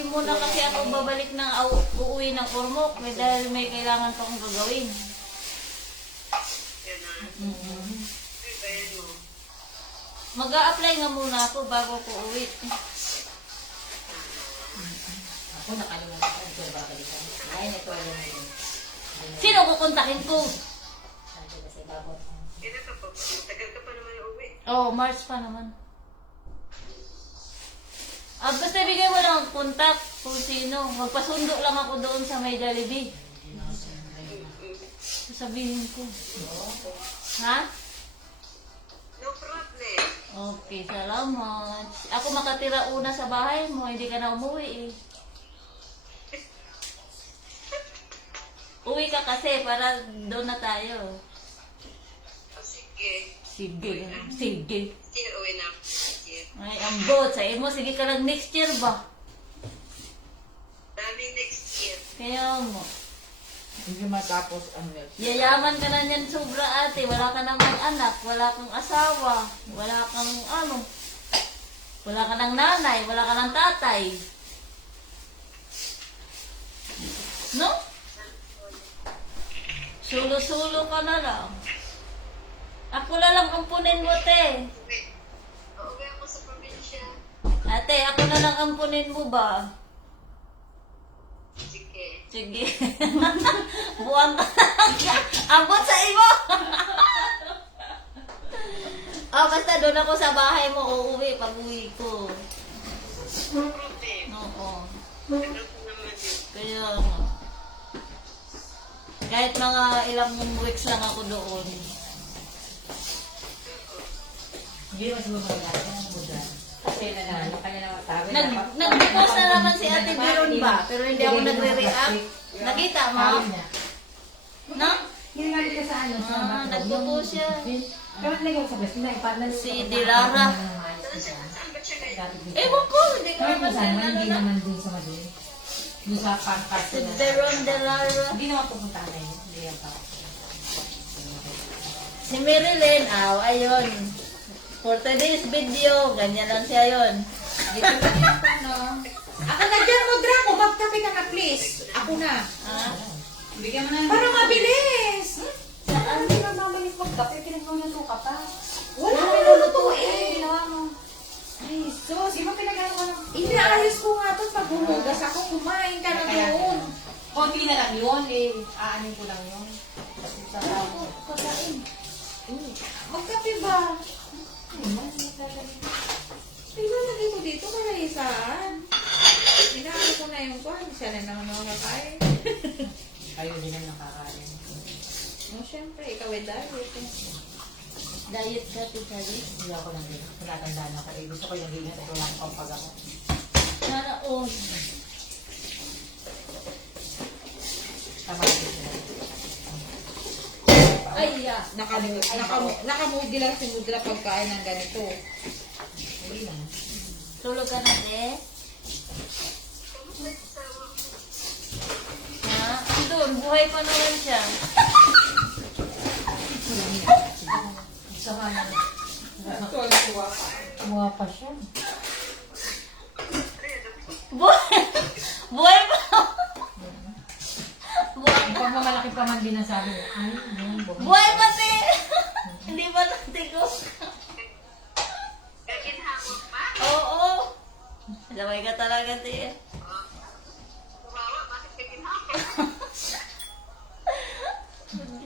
muna kasi ako babalik ng uuwi ng Ormoc dahil may kailangan pa akong gagawin. Ganun. Ibayin mo. Mag-a-apply nga muna ako bago ko uwi. Ako nakalimutan ko. Ito babalikan. Ay, ito ay yun. Sino kukontakin ko? Sabi kasi babot. Kailan ka pa? Tagal ka pa naman yung uwi. Oh, March pa naman. Basta bigay mo lang ang contact kung sino. Magpasundo lang ako doon sa may Jollibee. Sasabihin ko. Ha? No problem. Okay, salamat. Ako makatira una sa bahay mo, hindi ka na umuwi eh. Uwi ka kasi para doon na tayo. O sige. Sige, sige. Still uwi na ako next year. Ay, ambot. Sa imo, sige ka lang next year ba? Daming next year. Kaya mo. Hindi matapos ang next. Yayaman ka na niyan sobra ate. Wala ka namang anak. Wala kang asawa. Wala kang ano. Wala ka ng nanay. Wala ka ng tatay. No? Sulo-sulo ka na lang. Ako na lang ampunin mo, te. Uuwi ako sa probinsya. Ate, ako na lang ampunin mo ba? Sige. Sige. Buwang ka lang. Ambot sa imo. Oh, basta doon ako sa bahay mo uuwi pag uwi ko. No problem. Oo. Tagal ko naman yun. Kaya nga. Kahit mga ilang weeks lang ako doon. Hindi naman siguro magagawa ng muda. Kasi nanalo kanya naman sabi. Nag-post na naman si Ate Biron ba? Pero hindi ako nagre-react. Nakita mo? No? Hindi nga ka sa ano. Nagpo-post siya. Pero nagagawa sa best. Si Dilara. Saan ba siya ngayon? Ewan ko, hindi ko Kahit naman saan sila man, hindi na. naman dun sa Madrid. Dun sa pangkas. Si Biron de Lara. Hindi naman pupunta na yun. Hindi yan pa. Si Marilyn, ayun. For today's video, ganyan lang siya yun. Dito na yun ako, no? Ako na dyan, Modraco. Magkape ka na, please. Ako na. Ah, Bigyan mo na. Para mabilis. saan? Hindi na mabilis magkape. Pinagluluto ka pa. Wala kang lulutuin. Ginawa mo. Ay, sus. Di ba pinagano ka ng... Inaayos ko nga to. Pag humugas ako, kumain ka na doon. Konti na lang yun. Aanin ko lang yun. Pagkain. Magkape ba? Tingnan na dito kaya isaan. Inaano ko na yung kwan. Siya na naman nakakain. Kayo din ang nakakain. No, syempre, ikaw ay diet. Diet ka, Tita Liz. Hindi ako lang din. Tinatandaan ako. Gusto ko yung ganyan at wala akong pag ako. Sana all. Tama ko sila. Ay, ya. Nakamudi lang si Mudra pagkain ng ganito. Hindi lang. Tulog ka na, te. Ha? Andun, buhay pa naman siya. Saka na. Tuwa pa siya. Buhay! Buhay pa! Buhay pa! Pag mamalaki pa man din ang sabi mo, ay, yun, Buhay pa, te! Hindi ba natin ko? Gaginhawag pa? Oo! Sabay ka talaga, te. Kumawa, bakit gaginhawag?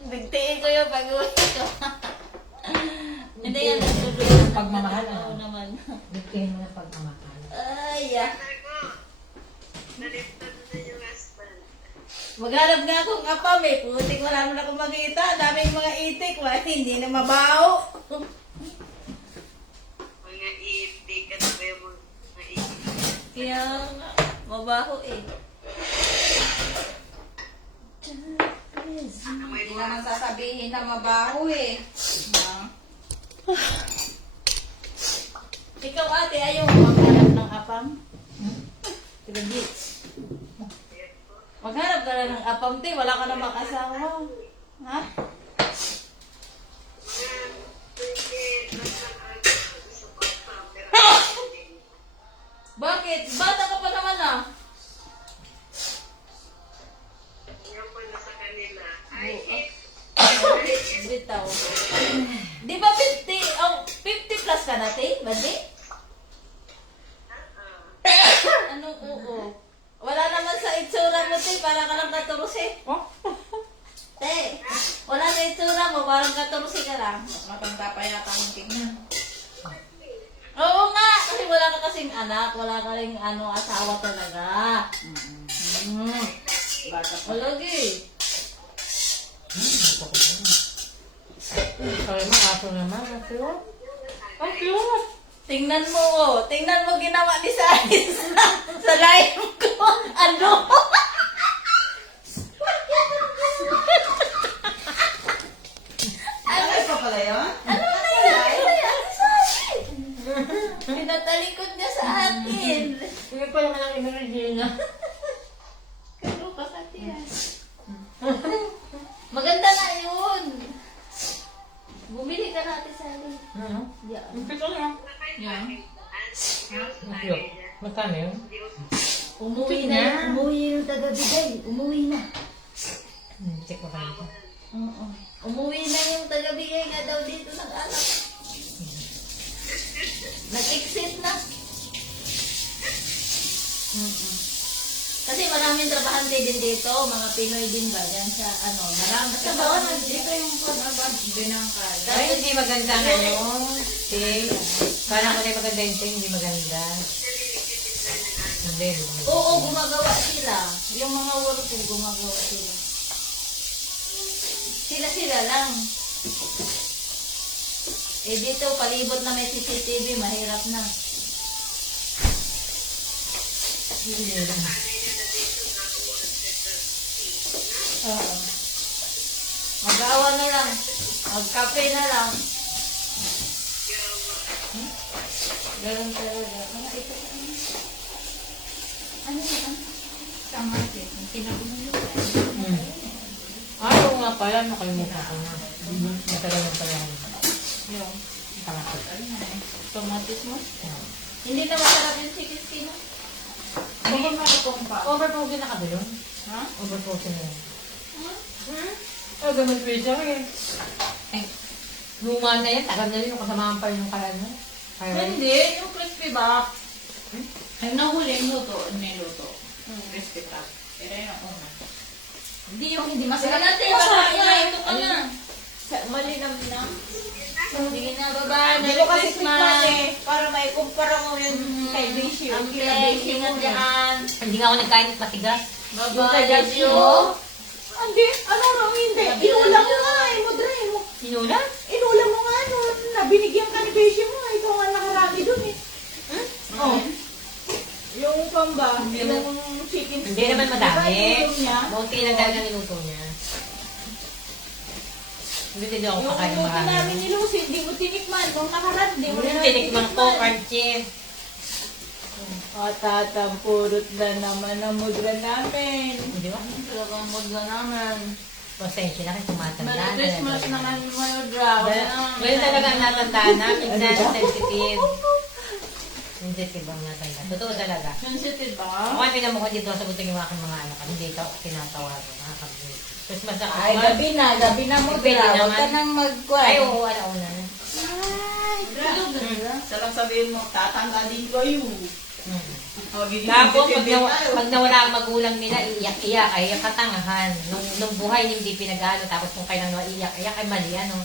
Bigtiin ko yung pag-uwi ko. Hindi yan, nagtutulog. Pagmamahal, Oo ano? naman. Bigkain mo ng pagmamahal. Ay, ya. Tago. Naliftad na yung husband. Maghanap nga akong apam eh. Putik wala mo na akong makita. Daming mga itik. Hindi na mabaho. Mga itik at ba yung mga itik? Kaya nga, mabaho eh. Hindi naman sasabihin na mabaho eh. Ikaw ate, ayaw mo maghanap ng apam? Diba, Gits? Maghanap ka na ng apam, te. Wala ka na makasawa. Ha? Mga 20 plus lang ako gusto ko pa. Pero hindi. Bakit? Bata ka pa naman ah. Ngayon pa na sa kanila. Ay, Bitaw. Di ba 50? Oh, 50 plus ka na, te? Bandi? Anong oo? Wala naman sa itsura mo, te. Para ka lang 14. Te, wala sa itsura mo. Parang 14 ka lang. Matanda pa yata akong tignan. Oo nga. Kasi wala ka kasing anak. Wala ka rin asawa talaga. Bata pa. O, lagi. Sorry, makaso naman. Ang cute. Tingnan mo, oh. Tingnan mo ginawa ni Saris sa live ko. Ano? Ano pa pala yun? Ano na ni Regina. Pero kakati yan. Maganda na yun. Bumili ka natin sa akin. Ano? Yeah. Ang pito na. Yan. Magkano yun? Umuwi na. Umuwi yung taga-bigay. Umuwi na. Check mo kayo. Oo. Umuwi na yung taga-bigay nga daw dito ng anak. Nag-exit na. Kasi maraming trabahante din dito, mga Pinoy din ba? Yan sa ano, maraming Sa bawah nandito yung binangkal. Ay, hindi maganda ngayon. Ting. Parang wala maganda yung ting, hindi maganda. Hindi. Oo, gumagawa sila. Yung mga worker, gumagawa sila. Sila lang. Eh dito, palibot na may CCTV, mahirap na. Oo. Mag-awa na lang. Mag-cafe na lang. Ganun talaga. Ano yan? Sa market. Ang pinag-umulan. Ay, oo nga pala, nakalimutan ko na. Matagal na pala. Yung Kalapit. tomatis mo. Hindi na masarap yung chicken skin. Hindi marupong pa. Overproven na ka ba yun? Ha? Overproven na yun. Oh, gamit pressure eh. Ay, luma na yan. Tagal na rin yung kasamahan pa yung kalan mo. Hindi, yung crispy ba? Ay, nahuli yung luto. May luto. Crispy pa. Pero yun ang una. Hindi yung hindi masarap. Natin, Masarap baka nga, ito ka na. Malinam na. Sige na, baba. Hindi ko kasi tikman eh. Para may kumpara mo yung kay Beshi. Ang kila Beshi ingat mo dyan. Hindi nga ako nagkain at matigas. Baba, kay Beshi mo? Hindi. Ano nang hindi? Inulam mo nga eh. Mudray mo. Sinula? Inulam mo nga nun. Nabinigyan ka ni Beshi mo. Ikaw nga nakarami dun eh. Oh. Yung pamba, yung chicken Hindi naman madami. Diba, yung niya? Buti lang talaga niluto niya. Hindi din ako Yung kakain luto marami. namin ni Lucy, hindi mo tinikman. Nung nakaraan, hindi mo rin Tinikman ko, crunchy. Tatampurot na naman ang mudra namin. Hindi ba? Talagang mudra namin. Pasensya na kasi tumatanda Merry Christmas naman mudra. Ngayon talaga ang natandaan na, minsan sensitive. Sensitive ang natanda. Totoo talaga. Sensitive Ako ba? ang pinamukha dito, sagutin yung aking mga anak. Hindi ito tinatawagan. Nakakabit. Christmas na Ay, gabi na Pwede mudra. Huwag ka naman. nang Ay, mag-kwan. oo, alauna na. Sa lang sabihin mo, tatanda din kayo. Tapos, pag nawala ang magulang nila, iiyak-iyak, ay katangahan. Nung buhay, hindi pinag-ano. Tapos kung kailan iiyak-iyak, ay mali, ano.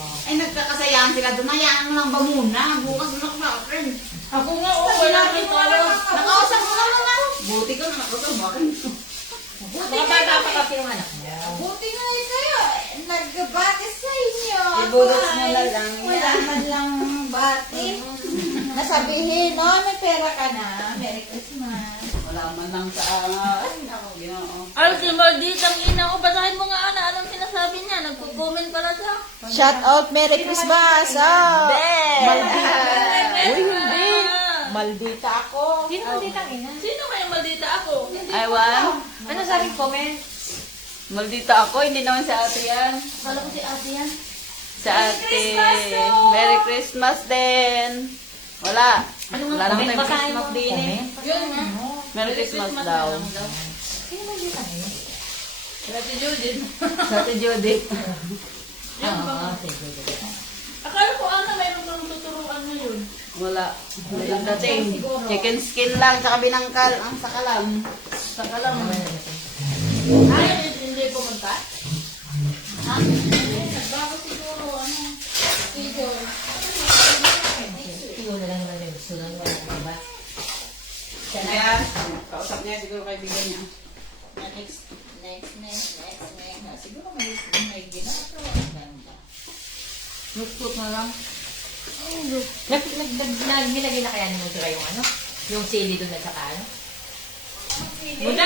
Oh. Ay, nagkakasayaan sila doon. Hayaan mo lang ba muna? Bukas na ka, friend. Ako nga, wala rin tayo. Nakausap mo naman ako. Buti ka, nakausap mo akin. Mga bata pa kasi yung anak mo. Buti nga eh kayo. Nagbatis sa inyo. Ibudots mo na lang Wala man lang bati. Nasabihin, no, may pera ka na. Merry Christmas. Wala man lang sa... Ay, nako, ginoo. Ay, si Malditang ina ko. Basahin mo nga, Ana. Anong sinasabi niya? Nagko-comment pala siya. Shout out, Merry Christmas. Oh. Uy, hindi. Maldita ako. Sino ang ditang ina? Sino kaya Maldita ako? Ay, wow. Ano sabi comment? Maldita ako, hindi naman sa ate yan. Kala ko si ate yan. Sa ate. Merry Christmas din. Wala. Wala lang tayong Christmas din eh. Yun nga. Merry Christmas daw. Sino ang ditang ina? Ate Judith. Sa ate Judith. Oo, sige. Akala ko, Ana, mayroon kang tuturuan mo yun. Wala. Walang dating. Chicken skin lang, tsaka binangkal. Ang saka lang. Saka lang. Ay, hindi pumunta? Ha? Nagbago siguro, ano? Schedule. Siguro na lang naman yung sunod mo. Diba? Kaya, kausap niya siguro kaibigan niya. Next. Siguro may ginagawa. Ganda. Nagput na lang. Nilagay na kaya ni Mudra yung ano? Yung sili doon at saka ano? Mudra